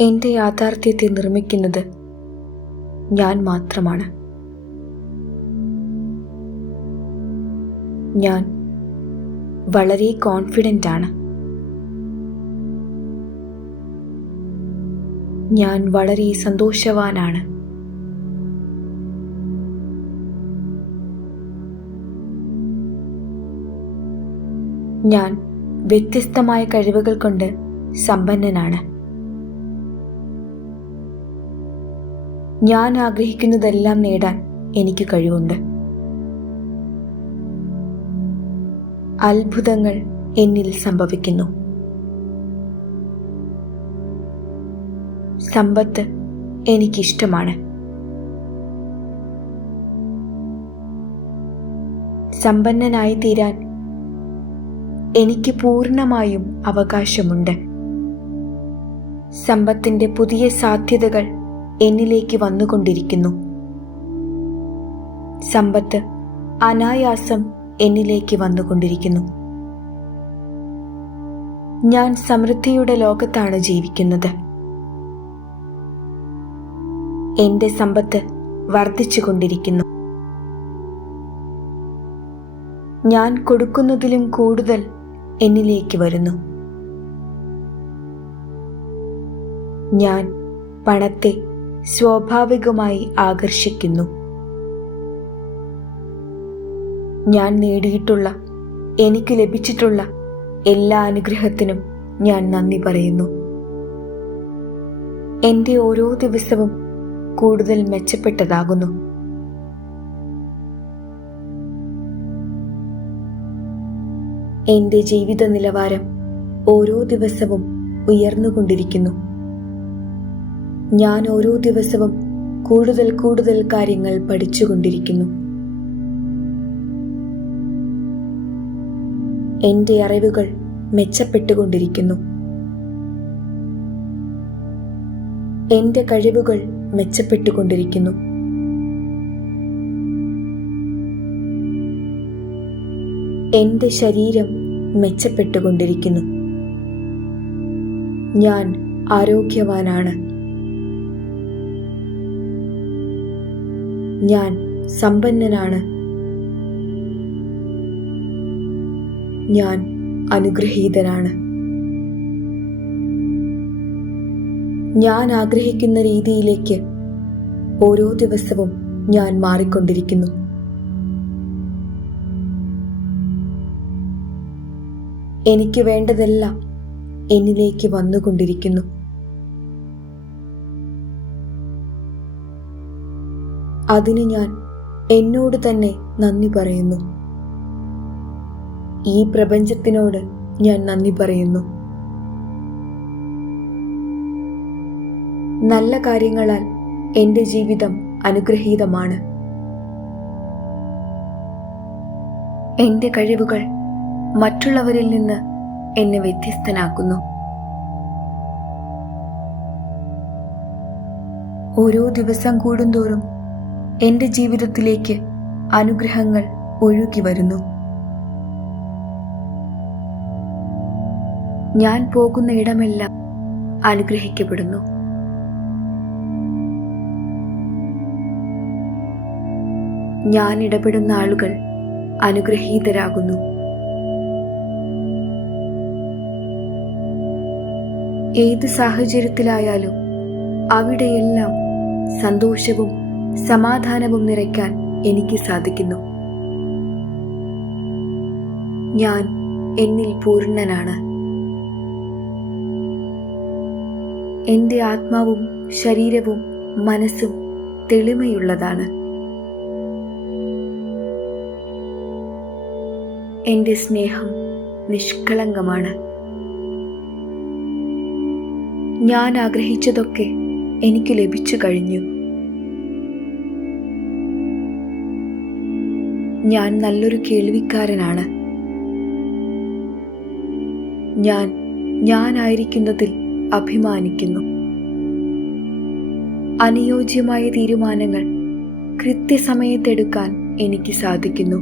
എന്റെ യാഥാർത്ഥ്യത്തെ നിർമ്മിക്കുന്നത് ഞാൻ മാത്രമാണ്. ഞാൻ വളരെ കോൺഫിഡന്റ് ആണ്. ഞാൻ വളരെ സന്തോഷവാനാണ്. ഞാൻ വ്യത്യസ്തമായ കഴിവുകൾ കൊണ്ട് സമ്പന്നനാണ്. ഞാൻ ആഗ്രഹിക്കുന്നതെല്ലാം നേടാൻ എനിക്ക് കഴിവുണ്ട്. അത്ഭുതങ്ങൾ എന്നിൽ സംഭവിക്കുന്നു. സമ്പത്ത് എനിക്കിഷ്ടമാണ്. സമ്പന്നനായി തീരാൻ എനിക്ക് പൂർണമായും അവകാശമുണ്ട്. സമ്പത്തിന്റെ പുതിയ സാധ്യതകൾ എന്നിലേക്ക് വന്നുകൊണ്ടിരിക്കുന്നു. സമ്പത്ത് അനായാസം എന്നിലേക്ക് വന്നുകൊണ്ടിരിക്കുന്നു. ഞാൻ സമൃദ്ധിയുടെ ലോകത്താണ് ജീവിക്കുന്നത്. എന്റെ സമ്പത്ത് വർദ്ധിച്ചുകൊണ്ടിരിക്കുന്നു. ഞാൻ കൊടുക്കുന്നതിലും കൂടുതൽ എന്നിലേക്ക് വരുന്നു. ഞാൻ പണത്തെ സ്വാഭാവികമായി ആകർഷിക്കുന്നു. ഞാൻ നേടിയിട്ടുള്ള എനിക്ക് ലഭിച്ചിട്ടുള്ള എല്ലാ അനുഗ്രഹത്തിനും ഞാൻ നന്ദി പറയുന്നു. എന്റെ ഓരോ ദിവസവും കൂടുതൽ മെച്ചപ്പെട്ടതാകുന്നു. എന്റെ ജീവിത നിലവാരം ഓരോ ദിവസവും ഉയർന്നുകൊണ്ടിരിക്കുന്നു. ഞാൻ ഓരോ ദിവസവും കൂടുതൽ കൂടുതൽ കാര്യങ്ങൾ പഠിച്ചുകൊണ്ടിരിക്കുന്നു. എന്റെ അറിവുകൾ മെച്ചപ്പെട്ടുകൊണ്ടിരിക്കുന്നു. എന്റെ കഴിവുകൾ മെച്ചപ്പെട്ടുകൊണ്ടിരിക്കുന്നു. എന്റെ ശരീരം മെച്ചപ്പെട്ടുകൊണ്ടിരിക്കുന്നു. ഞാൻ ആരോഗ്യവാനാണ്. ഞാൻ സമ്പന്നനാണ്. ഞാൻ അനുഗ്രഹീതനാണ്. ഞാൻ ആഗ്രഹിക്കുന്ന രീതിയിലേക്ക് ഓരോ ദിവസവും ഞാൻ മാറിക്കൊണ്ടിരിക്കുന്നു. എനിക്ക് വേണ്ടതെല്ലാം എന്നിലേക്ക് വന്നുകൊണ്ടിരിക്കുന്നു. അതിന് ഞാൻ എന്നോട് തന്നെ നന്ദി പറയുന്നു. ഈ പ്രപഞ്ചത്തിനോട് ഞാൻ നന്ദി പറയുന്നു. നല്ല കാര്യങ്ങളാൽ എന്റെ ജീവിതം അനുഗ്രഹീതമാണ്. എന്റെ കഴിവുകൾ മറ്റുള്ളവരിൽ നിന്ന് എന്നെ വ്യത്യസ്തനാക്കുന്നു. ഓരോ ദിവസം കൂടുന്തോറും എന്റെ ജീവിതത്തിലേക്ക് അനുഗ്രഹങ്ങൾ ഒഴുകി വരുന്നു. ഞാൻ പോകുന്ന ഇടമെല്ലാം അനുഗ്രഹിക്കപ്പെടുന്നു. ഞാൻ ഇടപെടുന്ന ആളുകൾ അനുഗ്രഹീതരാകുന്നു. ഏത് സാഹചര്യത്തിലായാലും അവിടെയെല്ലാം സന്തോഷവും സമാധാനവും നിറയ്ക്കാൻ എനിക്ക് സാധിക്കുന്നു. ഞാൻ എന്നിൽ പൂർണനാണ്. എന്റെ ആത്മാവും ശരീരവും മനസ്സും തെളിമയുള്ളതാണ്. എന്റെ സ്നേഹം നിഷ്കളങ്കമാണ്. ഞാൻ ആഗ്രഹിച്ചതൊക്കെ എനിക്ക് ലഭിച്ചു കഴിഞ്ഞു. ഞാൻ നല്ലൊരു കേൾവിക്കാരനാണ്. ഞാൻ ഞാനായിരിക്കുന്നതിൽ അഭിമാനിക്കുന്നു. അനുയോജ്യമായ തീരുമാനങ്ങൾ കൃത്യസമയത്തെടുക്കാൻ എനിക്ക് സാധിക്കുന്നു.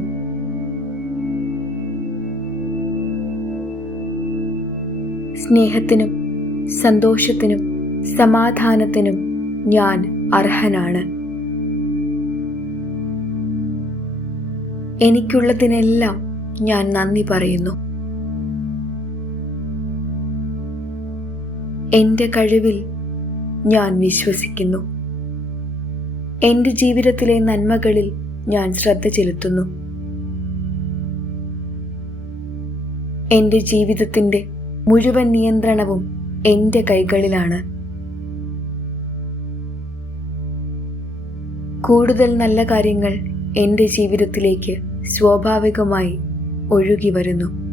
സ്നേഹത്തിനും സന്തോഷത്തിനും സമാധാനത്തിനും ഞാൻ അർഹനാണ്. എനിക്കുള്ളതിനെല്ലാം ഞാൻ നന്ദി പറയുന്നു. എന്റെ കഴിവിൽ ഞാൻ വിശ്വസിക്കുന്നു. എന്റെ ജീവിതത്തിലെ നന്മകളിൽ ഞാൻ ശ്രദ്ധ ചെലുത്തുന്നു. എന്റെ ജീവിതത്തിന്റെ മുഴുവൻ നിയന്ത്രണവും എന്റെ കൈകളിലാണ്. കൂടുതൽ നല്ല കാര്യങ്ങൾ എന്റെ ജീവിതത്തിലേക്ക് സ്വാഭാവികമായി ഒഴുകി വരുന്നു.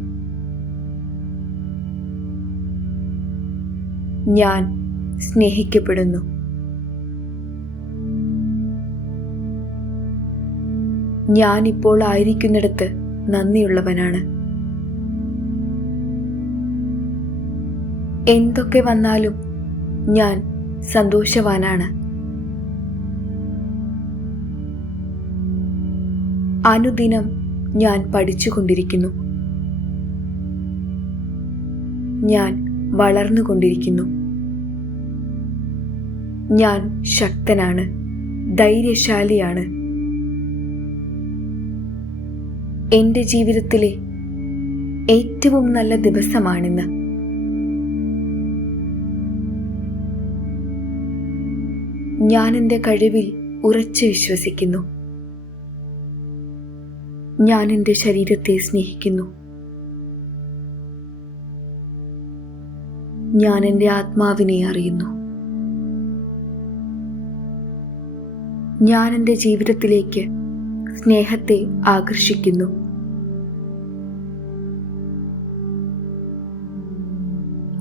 ഞാൻ സ്നേഹിക്കപ്പെടുന്നു. ഞാൻ ഇപ്പോൾ ആയിരിക്കുന്നിടത്ത് നന്ദിയുള്ളവനാണ്. എന്തൊക്കെ വന്നാലും ഞാൻ സന്തോഷവാനാണ്. അനുദിനം ഞാൻ പഠിച്ചുകൊണ്ടിരിക്കുന്നു. ഞാൻ വളർന്നുകൊണ്ടിരിക്കുന്നു. ഞാൻ ശക്തനാണ് ധൈര്യശാലിയാണ്. എന്റെ ജീവിതത്തിലെ ഏറ്റവും നല്ല ദിവസമാണിന്ന്. ഞാൻ എന്റെ കഴിവിൽ ഉറച്ചു വിശ്വസിക്കുന്നു. ഞാൻ എന്റെ ശരീരത്തെ സ്നേഹിക്കുന്നു. ഞാൻ എന്റെ ആത്മാവിനെ അറിയുന്നു. ഞാൻ എന്റെ ജീവിതത്തിലേക്ക് സ്നേഹത്തെ ആകർഷിക്കുന്നു.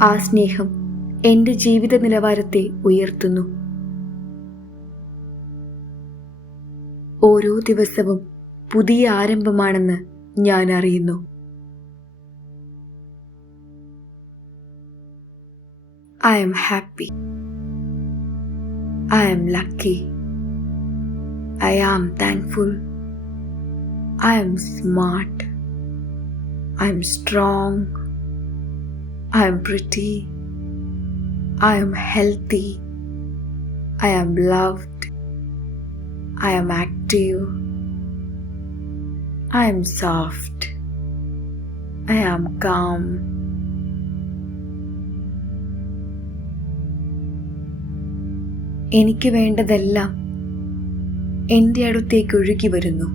ആ സ്നേഹം എന്റെ ജീവിത നിലവാരത്തെ ഉയർത്തുന്നു. ഓരോ ദിവസവും പുതിയ ആരംഭമാണെന്ന് ഞാൻ അറിയുന്നു. I'm happy I'm lucky I am thankful I'm smart I'm strong I'm pretty I'm healthy I am loved I am active. I am soft. I am calm. എനിക്ക് വേണ്ടതെല്ലാം എന്റെ അടുത്തേക്ക് ഒഴുകി വരുന്നു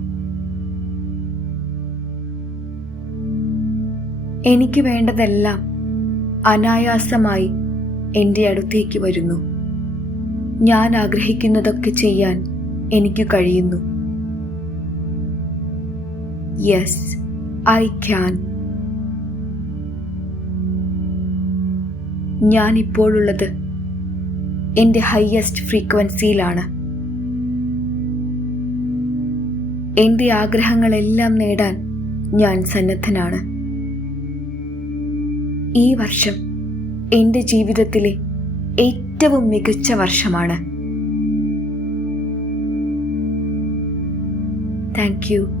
എനിക്ക് വേണ്ടതെല്ലാം അനായാസമായി എന്റെ അടുത്തേക്ക് വരുന്നു ഞാൻ ആഗ്രഹിക്കുന്നതൊക്കെ ചെയ്യാൻ എനിക്ക് കഴിയുന്നു യെസ് ഐ ക്യാൻ ഞാൻ ഇപ്പോഴുള്ളത് എന്റെ ഹയസ്റ്റ് ഫ്രീക്വൻസിയിലാണ് എന്റെ ആഗ്രഹങ്ങളെല്ലാം നേടാൻ ഞാൻ സന്നദ്ധനാണ്. ഈ വർഷം എന്റെ ജീവിതത്തിലെ ഏറ്റവും മികച്ച വർഷമാണ്. Thank you